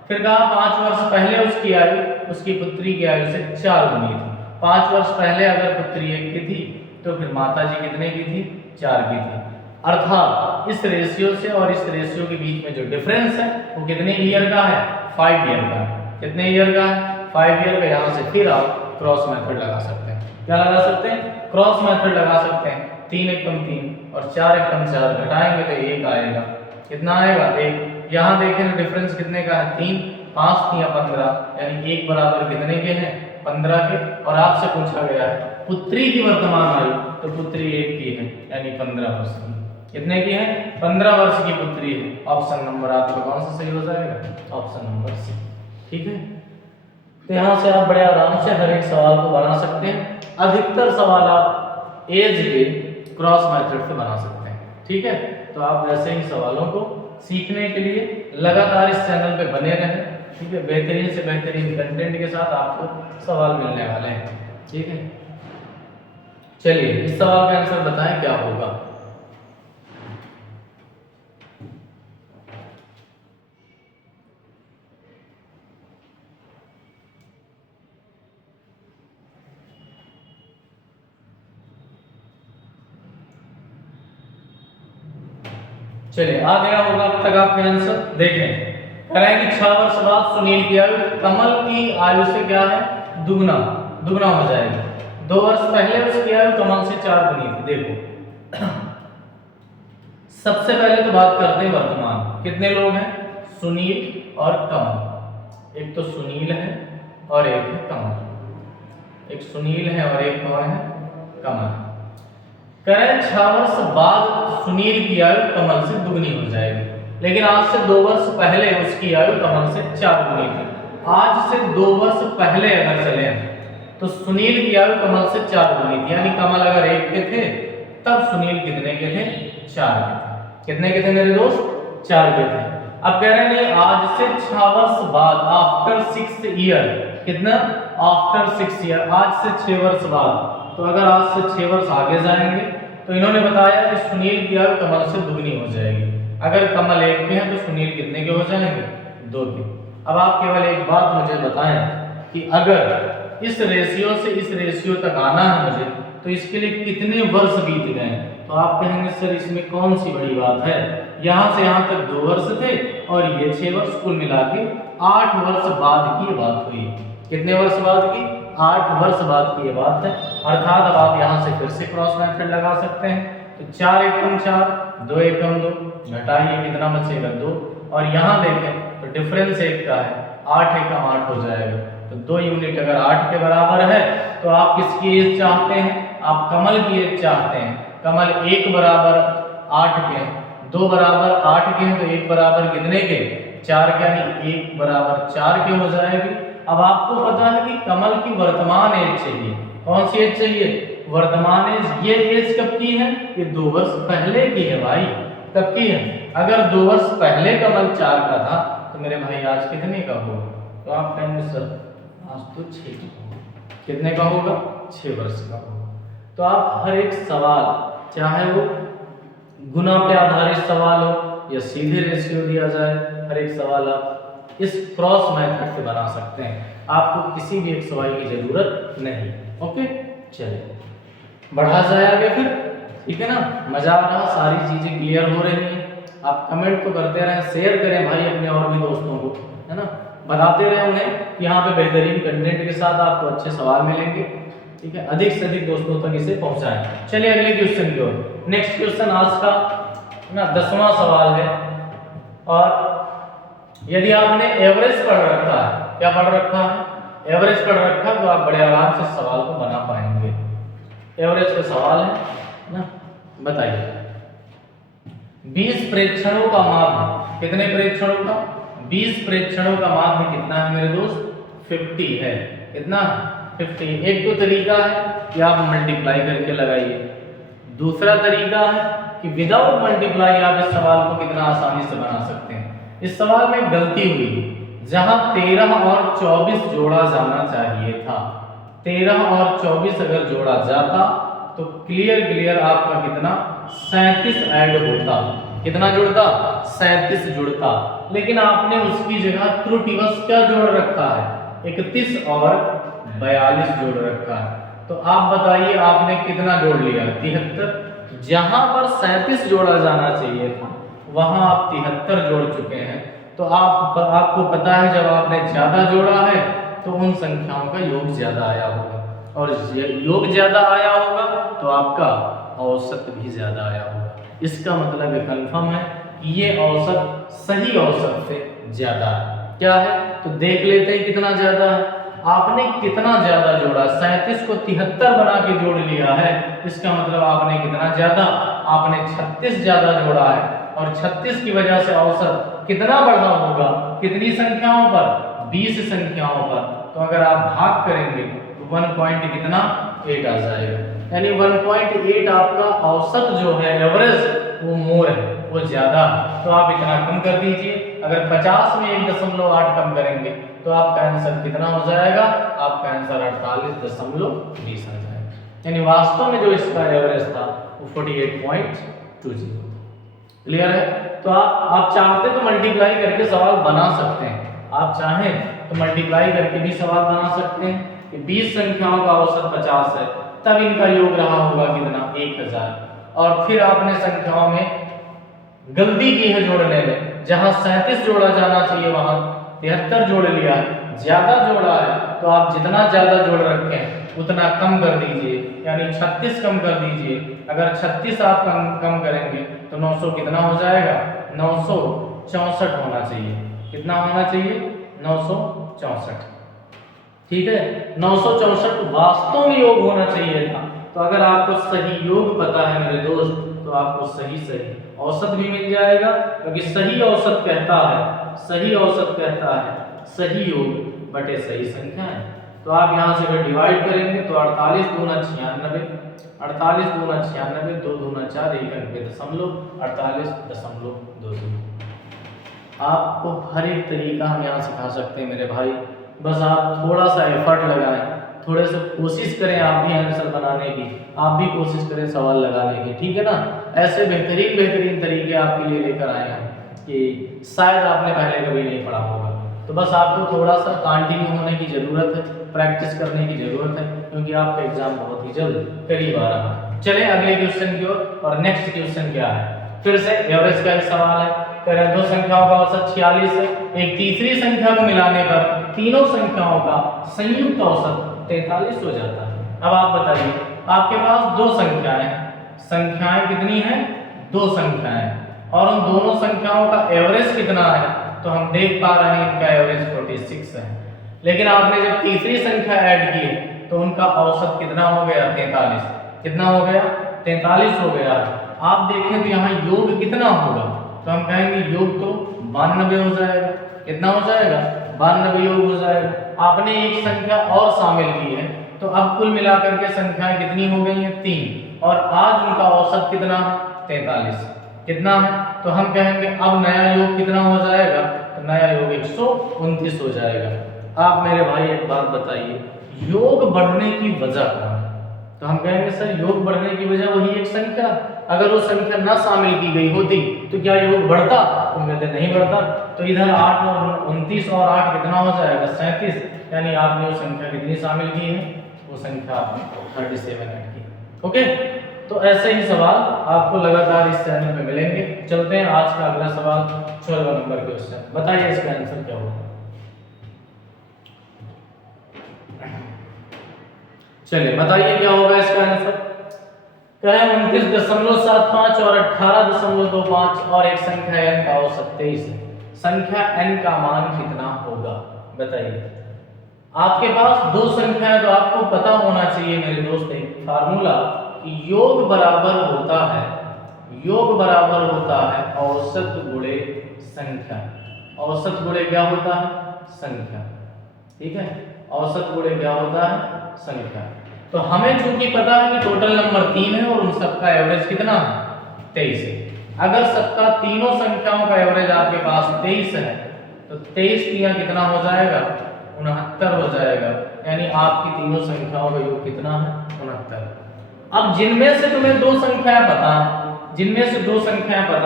फिर कहा 5 वर्ष पहले उसकी आयु उसकी पुत्री की आयु से 4 गुनी थी। 5 वर्ष पहले अगर पुत्री 1 की थी तो फिर माता जी कितने की थी? 4 की थी। अर्थात इस रेशियो से और इस रेशियो के बीच में जो डिफरेंस है वो कितने ईयर का है? 5 ईयर का है। कितने ईयर का है? 5 ईयर का। यहाँ से फिर आप क्रॉस मेथड लगा सकते हैं। क्या लगा सकते हैं? क्रॉस मेथड लगा सकते हैं। 3 एकम 3 और 4 एकम 4 घटाएंगे तो 1 आएगा। कितना आएगा? 1। यहाँ देखें डिफरेंस कितने का है? 3, 5 या 15, यानी 1 बराबर कितने के हैं? 15 के। और आपसे पूछा गया है पुत्री की वर्तमान आयु, तो पुत्री 1 की है यानी 15 वर्ष की। कितने की है? 15 वर्ष की पुत्री है। ऑप्शन नंबर आपका कौन सा सही हो जाएगा? Option number C. ठीक है, तो यहाँ से आप बड़े आराम से हर एक सवाल को बना सकते हैं। अधिकतर सवाल आप एज के क्रॉस मेथड से बना सकते हैं। ठीक है, तो आप वैसे ही सवालों को सीखने के लिए लगातार इस चैनल पे बने रहें। ठीक है, बेहतरीन से बेहतरीन कंटेंट के साथ आपको सवाल मिलने वाले हैं। ठीक है, चलिए इस सवाल का आंसर बताएं क्या होगा। चलिए आ गया होगा अब तक आपका आंसर। देखें, कह रहे हैं कि 6 वर्ष बाद सुनील की आयु कमल की आयु से क्या है? दुगना हो जाएगी। 2 वर्ष पहले उसकी आयु कमल से 4 गुनी थी। देखो सबसे पहले तो बात करते हैं वर्तमान। कितने लोग हैं? सुनील और कमल। एक तो सुनील है और एक है कमल। एक सुनील है और एक कौन है? कमल। कह रहे हैं 6 वर्ष बाद सुनील की आयु कमल से दुगनी हो जाएगी, लेकिन आज से 2 वर्ष पहले उसकी आयु कमल से 4 गुनी थी। आज से 2 वर्ष पहले अगर चले तो सुनील की आयु कमल से 4 गुनी थी, यानी कमल अगर 1 के थे तब सुनील कितने के थे? 4 के थे। कितने के थे मेरे दोस्त? 4 के थे। अब कह रहे हैं आज से 6 वर्ष बाद, आफ्टर 6 ईयर, कितना? आफ्टर 6 ईयर, आज से 6 वर्ष बाद। तो अगर आज से 6 वर्ष आगे जाएंगे तो इन्होंने बताया कि सुनील की आयु कमल से दुगनी हो जाएगी। अगर कमल 1 के हैं तो सुनील कितने के हो जाएंगे? 2 के। अब आप केवल एक बात मुझे बताएं कि अगर इस रेशियो से इस रेशियो तक आना है मुझे, तो इसके लिए कितने वर्ष बीत गए? तो आप कहेंगे सर इसमें कौन सी बड़ी बात है, यहाँ से यहाँ तक 2 वर्ष थे और ये 6 वर्ष, कुल मिला के 8 वर्ष बाद की बात हुई। कितने वर्ष बाद की? 8 वर्ष बाद की ये बात है। अर्थात अब आप यहाँ से फिर से क्रॉस मेथड लगा सकते हैं। तो 4 एकम 4, 2 एकम 2, घटाइए कितना बचेगा? 2। और यहाँ देखें तो डिफरेंस 1 का है, 8 एकम 8 हो जाएगा। तो 2 यूनिट अगर 8 के बराबर है तो आप किसकी एज चाहते हैं? आप कमल की एज चाहते हैं। कमल 1 बराबर 8 के हैं, 2 बराबर 8 के हैं, तो 1 बराबर कितने के? 4 के, यानी 1 बराबर 4 के हो जाएगी। अब आपको पता है कि कमल की वर्तमान एज चाहिए। कौन सी एज चाहिए? वर्तमान एज। ये एज कब की है? ये 2 वर्ष पहले की है भाई। कब की है? अगर 2 वर्ष पहले कमल 4 का था तो मेरे भाई आज कितने का होगा? तो आप कहेंगे सर आज तो 6 का होगा। कितने का होगा? 6 वर्ष का होगा। तो आप हर एक सवाल, चाहे वो गुना पे आधारित सवाल हो या सीधे रेशियो दिया जाए, हर एक सवाल आप इस क्रॉस मेथड से बना सकते हैं। आपको किसी भी एक सवाल की जरूरत नहीं। ओके, चलिए बढ़ा जाए आगे फिर। ठीक है ना, मजा आ रहा, सारी चीजें क्लियर हो रही हैं। आप कमेंट तो करते रहें, शेयर करें भाई अपने और भी दोस्तों को, है ना। बताते रहे उन्हें कि यहाँ पे बेहतरीन कंटेंट के साथ आपको अच्छे सवाल मिलेंगे। ठीक है, अधिक से अधिक दोस्तों तक इसे पहुंचाएं। चलिए अगले क्वेश्चन की ओर। नेक्स्ट क्वेश्चन आज का ना 10वां सवाल है। और यदि आपने एवरेज पढ़ रखा है, क्या पढ़ रखा है? एवरेज पढ़ रखा है, तो आप बड़े आराम से सवाल को बना पाएंगे। एवरेज का सवाल है ना, बताइए 20 प्रेक्षणों का माध्य, कितने प्रेक्षणों का? 20 प्रेक्षणों का माध्य कितना है मेरे दोस्त? 50 है। कितना? 50। एक तो तरीका है कि आप मल्टीप्लाई करके लगाइए, दूसरा तरीका है कि विदाउट मल्टीप्लाई आप इस सवाल को कितना आसानी से बना सकते हैं। इस सवाल में गलती हुई, जहां 13 और 24 जोड़ा जाना चाहिए था, 13 और 24 अगर जोड़ा जाता तो क्लियर आपका कितना? 37 ऐड होता। कितना जुड़ता? 37 जुड़ता। लेकिन आपने उसकी जगह त्रुटिवश क्या जोड़ रखा है? 31 और 42 जोड़ रखा है। तो आप बताइए आपने कितना जोड़ लिया? 73। जहां पर 37 जोड़ा जाना चाहिए था वहां आप 73 जोड़ चुके हैं। तो आपको पता है जब आपने ज्यादा जोड़ा है तो उन संख्याओं का योग ज्यादा आया होगा, और योग ज्यादा आया होगा तो आपका औसत भी ज्यादा आया होगा। इसका मतलब ये कंफर्म है कि ये औसत सही औसत से ज्यादा है। क्या है? तो देख लेते हैं कितना ज्यादा है। आपने कितना ज्यादा जोड़ा? 37 को 73 बना के जोड़ लिया है। इसका मतलब आपने कितना ज्यादा? आपने 36 ज्यादा जोड़ा है, और 36 की वजह से औसत कितना बढ़ा होगा? कितनी संख्याओं पर? 20 संख्याओं पर। तो अगर आप भाग करेंगे तो 1.8 आ जाएगा, यानी 1.8 आपका औसत जो है, एवरेज, वो मोर है, वो ज्यादा। तो आप इतना कम कर दीजिए। अगर 50 में 1.8 कम करेंगे तो आपका आंसर कितना हो जाएगा? आपका आंसर 48.20 आ जाएगा। यानी वास्तव में जो इसका एवरेज था वो 48.20। क्लियर है? तो आप चाहते तो मल्टीप्लाई करके सवाल बना सकते हैं। आप चाहें तो मल्टीप्लाई करके भी सवाल बना सकते हैं कि 20 संख्याओं का औसत 50 है, तब इनका योग रहा होगा कितना? 1000। और फिर आपने संख्याओं में गलती की है जोड़ने में, जहां 37 जोड़ा जाना चाहिए वहां 73 जोड़ लिया है, ज्यादा जोड़ा है। तो आप जितना ज्यादा जोड़ रखे हैं उतना कम कर दीजिए, यानी 36 कम कर दीजिए। अगर 36 आप कम करेंगे तो 900 कितना हो जाएगा? 964 होना चाहिए। कितना होना चाहिए? 964। ठीक है, 964 वास्तव में योग होना चाहिए था। तो अगर आपको सही योग पता है मेरे दोस्त, तो आपको सही औसत भी मिल जाएगा, क्योंकि सही औसत कहता है सही योग बटे सही संख्या है। तो आप यहाँ से अगर डिवाइड करेंगे तो 48 दूना 96, 48 दूना 96, 2 दूना 4, 1 अंक पे दशमलव, 48.22। आपको हर एक तरीका हम यहाँ सिखा सकते हैं मेरे भाई, बस आप थोड़ा सा एफर्ट लगाएं, थोड़े से कोशिश करें आप भी आंसर बनाने की, आप भी कोशिश करें सवाल लगाने की। ठीक है ना? ऐसे बेहतरीन तरीके आपके लिए लेकर आए हैं कि शायद आपने पहले कभी नहीं पढ़ा होगा। तो बस आपको थोड़ा सा कंटिन्यू होने की ज़रूरत है, प्रैक्टिस करने की ज़रूरत है, क्योंकि आपका एग्जाम बहुत ही जल्द करीब आ रहा है। चलें अगले क्वेश्चन की ओर। और नेक्स्ट क्वेश्चन क्या है? फिर से एवरेज का एक सवाल है। दो संख्याओं का औसत 46 है। एक तीसरी संख्या को मिलाने पर तीनों संख्याओं का संयुक्त औसत 43 हो जाता है। अब आप बताइए, आपके पास दो संख्याएं कितनी हैं? दो संख्याएं, और उन दोनों संख्याओं का एवरेज कितना है? तो हम देख पा रहे हैं इनका एवरेज 46 है। लेकिन आपने जब तीसरी संख्या ऐड की तो उनका औसत कितना हो गया? 43। कितना हो गया? 43 हो गया। आप देखें तो यहाँ योग कितना होगा? तो हम कहेंगे योग तो 92 हो जाएगा। कितना हो जाएगा? 92 योग हो जाएगा। आपने एक संख्या और शामिल की है, तो अब कुल मिलाकर के संख्याएं कितनी हो गई हैं? 3। और आज उनका औसत कितना है? 43। कितना है? तो हम कहेंगे अब नया योग कितना हो जाएगा? तो नया योग 129 हो जाएगा। आप मेरे भाई एक बात बताइए, योग बढ़ने की वजह क्या है? तो हम कहेंगे सर योग बढ़ने की वजह वही एक संख्या, अगर वो संख्या ना शामिल की गई होती तो क्या योग बढ़ता? तो कहते नहीं बढ़ता। तो इधर 8 और 29 और 8 कितना हो जाएगा? 37। यानी आपने वो संख्या कितनी शामिल की है? वो संख्या आपने 37 ऐड की। ओके, तो ऐसे ही सवाल आपको लगातार इस चैनल पे मिलेंगे। चलते हैं आज का अगला सवाल, 16वां नंबर क्वेश्चन। बताइए इसका आंसर क्या होगा? चलिए बताइए क्या होगा इसका आंसर। कहे 29.75 और 18.25 और एक संख्या n का औसत 23 है। संख्या n का मान कितना होगा बताइए। आपके पास दो संख्याएं तो आपको पता होना चाहिए मेरे दोस्त एक फार्मूला कि योग बराबर होता है औसत गुणे संख्या। औसत गुणे क्या होता है संख्या, ठीक है। औसत गुणे क्या होता है संख्या। तो हमें चूंकि पता है कि टोटल नंबर 3 है और उन सबका एवरेज कितना है 23 है। अगर सबका तीनों संख्याओं का एवरेज आपके पास 23 है तो 23 तिया कितना हो जाएगा 69 हो जाएगा। यानी आपकी तीनों संख्याओं का योग कितना है 69। अब जिनमें से तुम्हें दो संख्याएं पता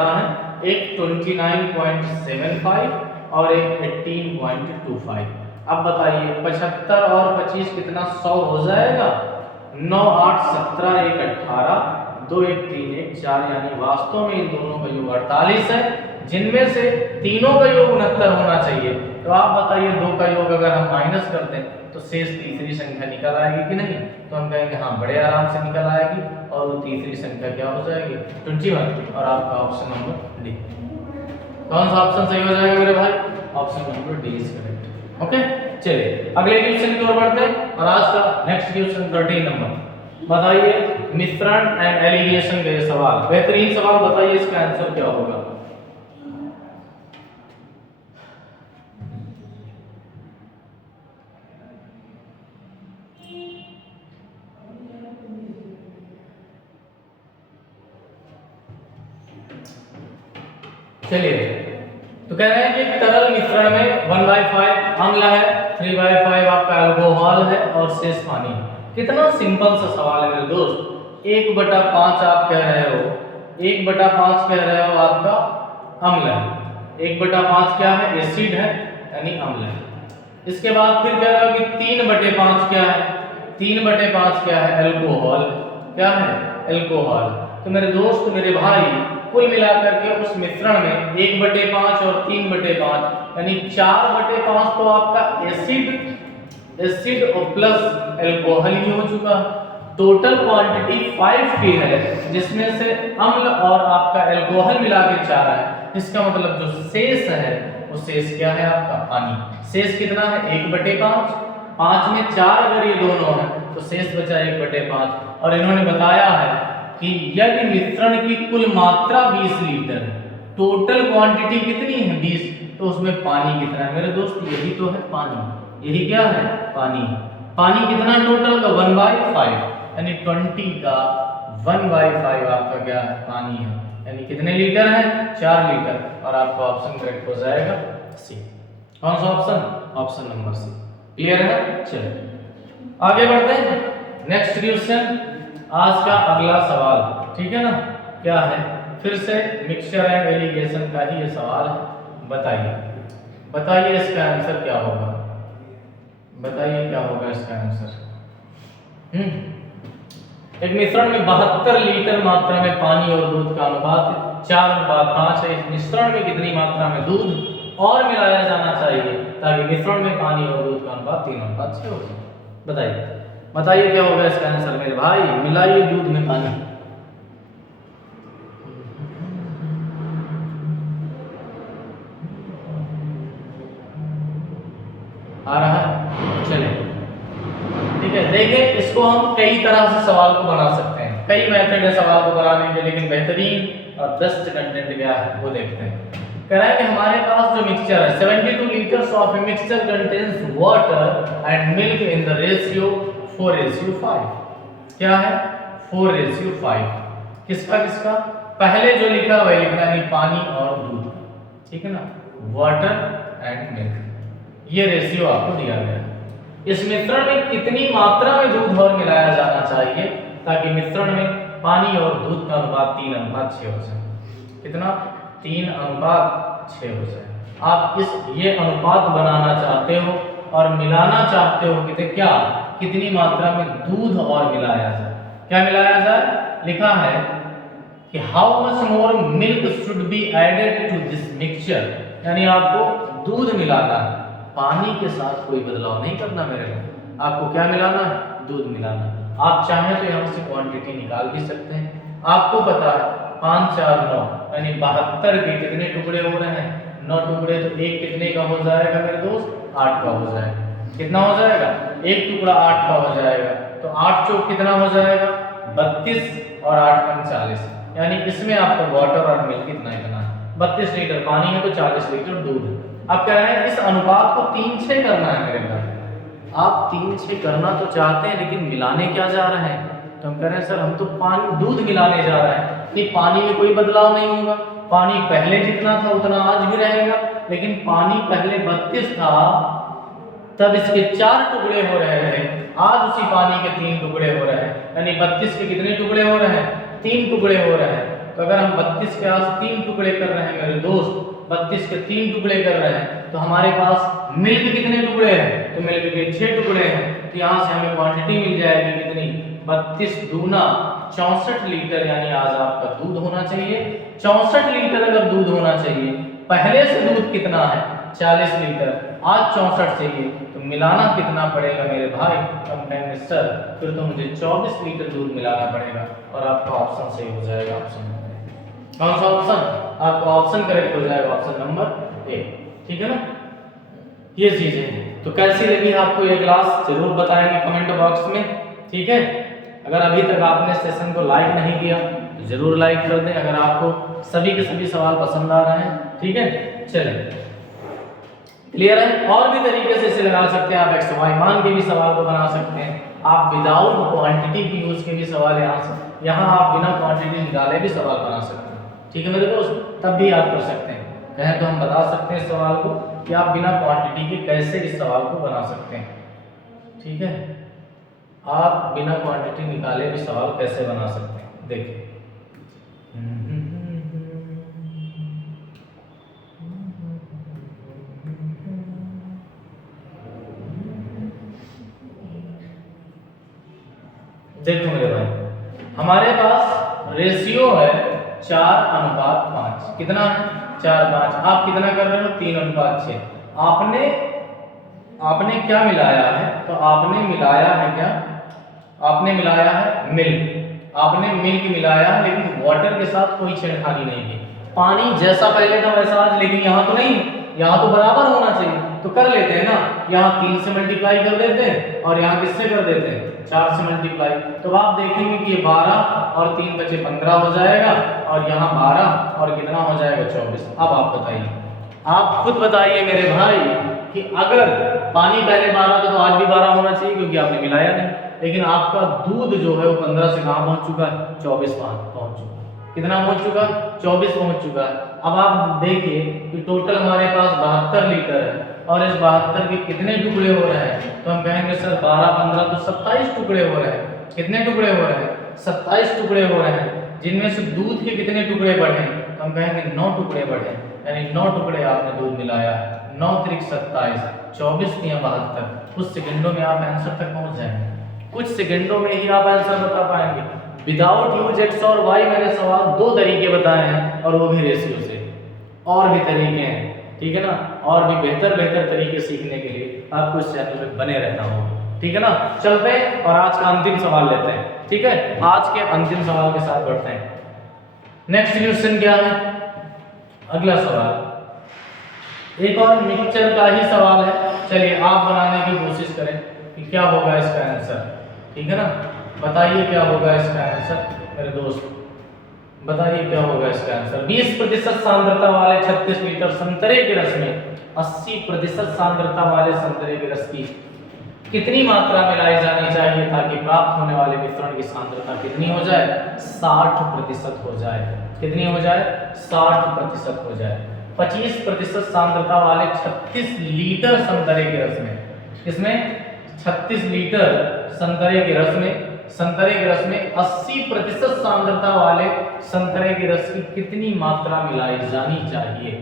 है, एक 29.75 और एक 18.25। अब बताइए 75 और 25 कितना 100 हो जाएगा। 9 8 17 1 18 2 1 3 1 4 यानी वास्तव में इन दोनों का योग 48 है, जिनमें से तीनों का योग 69 होना चाहिए। तो आप बताइए दो का योग अगर हम माइनस करते हैं तो शेष तीसरी संख्या निकल आएगी कि नहीं। तो हम कहेंगे हाँ बड़े आराम से निकल आएगी और वो तीसरी संख्या क्या हो जाएगी 21। और आपका ऑप्शन नंबर डी। कौन सा ऑप्शन सही हो जाएगा मेरे भाई, option number D is correct. Okay चलिए अगले क्वेश्चन की ओर बढ़ते हैं और आज का नेक्स्ट क्वेश्चन 13 नंबर। बताइए मिश्रण एंड एलिगेशन का ये सवाल, बेहतरीन सवाल, बताइए इसका आंसर क्या होगा। चलिए तो कह रहे हैं कि एक तरल मिश्रण में 1/5 अम्ल है, 3/5 आपका अल्कोहल है और शेष पानी है। कितना सिंपल सा सवाल है मेरे दोस्त। 1/5 आप कह रहे हो, 1/5 कह रहे हो आपका अम्ल है, 1/5 क्या है एसिड है यानी अम्ल है। इसके बाद फिर कह रहे हो कि 3/5 क्या है, 3/5 क्या है अल्कोहल, क्या है अल्कोहल। तो मेरे दोस्त मेरे भाई कुल मिलाकर के उस मिश्रण में 1/5 और 3/5 यानी 4/5 तो आपका एसिड और प्लस अल्कोहल ही हो चुका। टोटल क्वांटिटी 5 की है जिसमें से अम्ल और आपका अल्कोहल मिला के 4 है। इसका मतलब जो शेष है वो शेष क्या है आपका पानी। शेष कितना है 1/5, 5 में 4 अगर ये दोनों है तो शेष बचा 1/5। और इन्होंने बताया है कि यदि मिश्रण की कुल मात्रा 20 लीटर है, टोटल क्वांटिटी कितनी है 20, तो उसमें पानी कितना है मेरे दोस्त, यही तो है पानी। यही क्या है पानी। पानी कितना टोटल का 1/5 यानी 20 का 1/5 आपका क्या है पानी है। यानी कितने लीटर है 4 लीटर। और आपका ऑप्शन करेक्ट हो जाएगा सी। कौन सा option, option number C. Clear है ना। चलिए आगे बढ़ते हैं नेक्स्ट क्वेश्चन। आज का अगला सवाल ठीक है ना, क्या है फिर से मिक्सचर एंड एलिगेशन का ही ये सवाल है। बताइए इसका आंसर क्या होगा, बताइए क्या होगा इसका आंसर। एक मिश्रण में 72 लीटर मात्रा में पानी और दूध का अनुपात 4:5 है। इस मिश्रण में कितनी मात्रा में दूध और मिलाया जाना चाहिए ताकि मिश्रण में पानी और दूध का अनुपात 3:6 हो जाए। बताइए क्या होगा इसका आंसर मेरे भाई। मिलाइए दूध में पानी। आ रहा है, चलिए ठीक है। देखिए इसको हम कई तरह से सवाल को बना सकते हैं, कई मेथड है सवाल को बनाने के, लेकिन बेहतरीन और बेस्ट कंटेंट क्या है वो देखते हैं। कह रहा है कि हमारे पास जो मिक्सचर है 72 litres of a mixture contains water and milk in the ratio 4:5। क्या है 4:5। किसका किसका, पहले जो लिखा वही लिखना है पानी और दूध, ठीक है ना, वाटर एंड मिल्क। ये रेशियो आपको दिया गया है। इस मिश्रण में कितनी मात्रा में दूध और मिलाया जाना चाहिए ताकि मिश्रण में पानी और दूध का अनुपात 3:6 हो जाए। कितना 3:6 हो जाए। आप ये अनुपात बनाना चाहते हो और मिलाना चाहते हो कितनी मात्रा में दूध और मिलाया जाए। क्या मिलाया जाए, लिखा है कि how much more milk should be added to this mixture, यानी आपको दूध मिलाना है, पानी के साथ कोई बदलाव नहीं करना मेरे को। आपको क्या मिलाना है दूध मिलाना। आप चाहें तो यहाँ से क्वांटिटी निकाल भी सकते हैं। आपको पता है 5 4 9 यानी 72 के कितने टुकड़े हो रहे हैं? 9 टुकड़े, तो एक कितने का हो जाएगा मेरे दोस्त? 8 का हो जाएगा। कितना हो जाएगा? एक टुकड़ा 8 का हो जाएगा। तो 8 चौक कितना हो जाएगा? 32 और 8 पंग 40, यानी इसमें आपका वाटर और मिल्क कितना इतना है? 32 लीटर पानी है तो 40 लीटर दूध है। अब कह रहे हैं इस अनुपात को 3:6 करना है मेरे भाई। आप 3:6 करना तो चाहते हैं लेकिन मिलाने क्या जा रहे हैं? तो हम कह रहे हैं सर हम तो पानी दूध मिलाने जा रहे हैं। नहीं, पानी में कोई बदलाव नहीं होगा, पानी पहले जितना था उतना आज भी रहेगा, लेकिन पानी पहले 32 था तब इसके 4 टुकड़े हो रहे थे, आज उसी पानी के 3 टुकड़े हो रहे हैं, यानी 32 के कितने टुकड़े हो रहे हैं? 3 टुकड़े हो रहे हैं। तो अगर हम 32 के आज 3 टुकड़े कर रहे हैं मेरे दोस्त, 32 के 3 टुकड़े कर रहे हैं, तो हमारे पास मिल्क कितने टुकड़े हैं? तो मिल्क के 6 टुकड़े हैं। तो यहाँ से हमें क्वांटिटी मिल जाएगी कितनी? 32 दूना 64 लीटर, यानी आज आपका दूध होना चाहिए 64 लीटर। अगर दूध होना चाहिए, पहले से दूध कितना है? 40 लीटर, आज 64 चाहिए, तो मिलाना कितना पड़ेगा मेरे भाई? हम कहेंगे सर फिर तो मुझे 24 लीटर दूध मिलाना पड़ेगा, और आपका ऑप्शन सही हो जाएगा। ऑप्शन कौन सा ऑप्शन? आपका ऑप्शन करेक्ट हो जाएगा, ऑप्शन नंबर ए। ठीक है ना? ये चीजें तो कैसी लगी आपको ये क्लास जरूर बताएंगे कमेंट बॉक्स में। ठीक है, अगर अभी तक आपने सेशन को लाइक नहीं किया तो जरूर लाइक कर दें, अगर आपको सभी के सभी सवाल पसंद आ रहे हैं। ठीक है, चलिए क्लियर है? और भी तरीके से इसे लगा सकते हैं आप, एक्स वाई मान के भी सवाल को बना सकते हैं, आप विदाउट क्वांटिटी की यूज के भी सवाल यहाँ आप बिना क्वांटिटी निकाले भी सवाल बना सकते हैं। ठीक है मेरे दोस्त, तब भी आप कर सकते हैं। कहें तो हम बता सकते हैं इस सवाल को कि आप बिना क्वांटिटी के कैसे इस सवाल को बना सकते हैं। ठीक है, आप बिना क्वांटिटी निकाले भी सवाल कैसे बना सकते हैं, देखिए। देखो मेरे भाई, हमारे पास रेशियो है 4:5। कितना है? 4:5। आप कितना कर रहे हो? 3:6। आपने क्या मिलाया है? तो आपने मिलाया है क्या? आपने मिलाया है मिल्क। आपने मिल्क मिलाया है, लेकिन वाटर के साथ कोई छेड़खानी नहीं की। पानी जैसा पहले था वैसा आज, लेकिन यहाँ तो नहीं, यहाँ तो बराबर होना चाहिए। तो कर लेते हैं ना, यहाँ 3 से मल्टीप्लाई कर देते हैं और यहाँ किससे कर देते हैं? 4 से मल्टीप्लाई। तो आप देखेंगे कि ये 12 और 3 बचे 15 हो जाएगा, और यहाँ 12 और कितना हो जाएगा? 24। अब आप बताइए, आप खुद बताइए मेरे भाई कि अगर पानी पहले 12 था तो आज भी 12 होना चाहिए, क्योंकि आपने मिलाया नहीं। लेकिन आपका दूध जो है वो 15 से कहाँ पहुंच चुका है? 24 पहुंच चुका है। कितना पहुंच चुका? 24 पहुंच चुका है। अब आप देखिए कि टोटल हमारे पास 72 लीटर है, और इस 72 के कितने टुकड़े हो रहे हैं? तो हम कहेंगे सर 12 15 तो 27 टुकड़े हो रहे हैं। कितने टुकड़े हो रहे हैं? 27 टुकड़े हो रहे हैं, जिनमें से दूध के कितने टुकड़े बढ़े? तो हम कहेंगे 9 टुकड़े बढ़े, यानी 9 टुकड़े आपने दूध मिलाया। 9 त्रिक 27, 24 या 72। कुछ सेकंडों में आप आंसर तक पहुंच जाएंगे, कुछ सेकंडों में ही आप आंसर बता पाएंगे। विदाउट यूज एक्स और वाई मैंने सवाल 2 तरीके बताए हैं, और वो भी रेशियो से। और भी तरीके हैं, ठीक है ना? और भी बेहतर तरीके सीखने के लिए आपको इस चैनल पे बने रहना होगा। ठीक है ना? चलते हैं और आज का अंतिम सवाल लेते हैं। ठीक है, आज के अंतिम सवाल के साथ बढ़ते हैं। नेक्स्ट क्वेश्चन क्या है? अगला सवाल एक और मिक्सचर का ही सवाल है। चलिए आप बनाने की कोशिश करें कि क्या होगा इसका आंसर। ठीक है ना? बताइए क्या होगा इसका आंसर मेरे दोस्त, बताइए क्या होगा इसका आंसर। 20% सांद्रता वाले 36 लीटर संतरे के रस में 80% सांद्रता वाले संतरे के रस की कितनी मात्रा मिलाई जानी चाहिए ताकि प्राप्त होने वाले मिश्रण की सांद्रता कितनी हो जाए? 60% हो जाए। कितनी हो जाए? 60% हो जाए। 25% सांद्रता वाले 36 लीटर संतरे के रस में, किसमें? 36 लीटर संतरे के रस में, संतरे के रस में 80% सांद्रता वाले संतरे के रस की कितनी मात्रा मिलाई जानी चाहिए?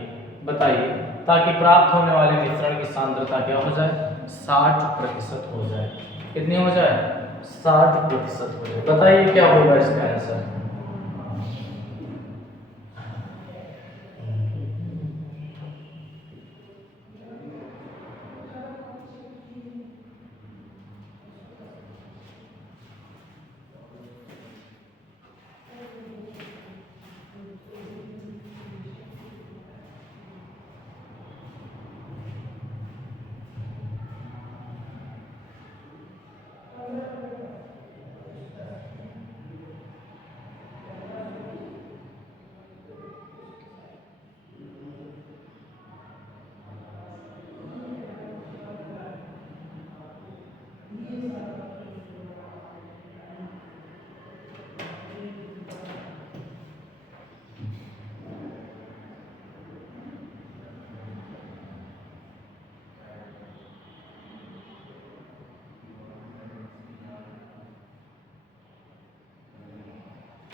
बताइए, ताकि प्राप्त होने वाले मिश्रण की सांद्रता क्या हो जाए? 60% हो जाए। कितनी हो जाए? 60% हो जाए। बताइए क्या होगा इसका आंसर।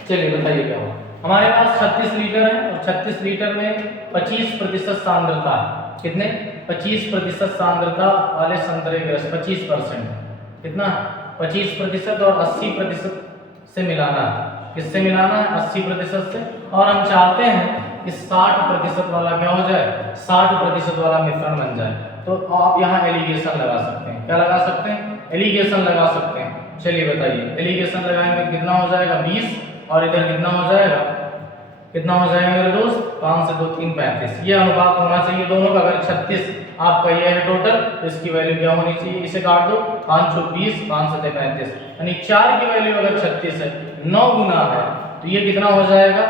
चलिए बताइए क्या हुआ। हमारे पास 36 लीटर है और 36 लीटर में 25% सांद्रता है। कितने? 25% सांद्रता वाले संतरे के रस, 25%। कितना? 25% और 80% से मिलाना है। किससे मिलाना है? 80% से। और हम चाहते हैं कि 60% वाला क्या हो जाए? 60% वाला मिश्रण बन जाए। तो आप यहाँ एलिगेशन लगा सकते हैं। क्या लगा सकते हैं? एलिगेशन लगा सकते हैं। चलिए बताइए, एलिगेशन लगाएंगे कितना हो जाएगा? 20। और इधर कितना हो जाएगा? कितना हो जाएगा मेरे दोस्त? 5 से 2 3 35। ये अनुपात होना चाहिए दोनों का। अगर 36 आपका ये है टोटल, तो इसकी वैल्यू क्या होनी चाहिए? इसे काट दो, 5 × 20, 5 × 35, यानी 4 की वैल्यू अगर 36 है, 9 गुना है, तो ये कितना हो जाएगा?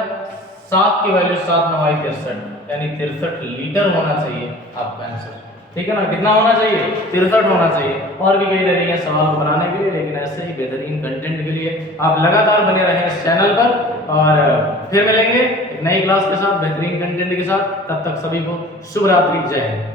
7 की वैल्यू 7 × 9 = 63, यानी 63 लीटर होना चाहिए आपका आंसर। ठीक है ना? कितना होना चाहिए? 63 होना चाहिए। और भी कई तरीके सवाल को बनाने के लिए, लेकिन ऐसे ही बेहतरीन कंटेंट के लिए आप लगातार बने रहें इस चैनल पर। और फिर मिलेंगे एक नई क्लास के साथ, बेहतरीन कंटेंट के साथ। तब तक सभी को शुभ रात्रि, जय हिंद।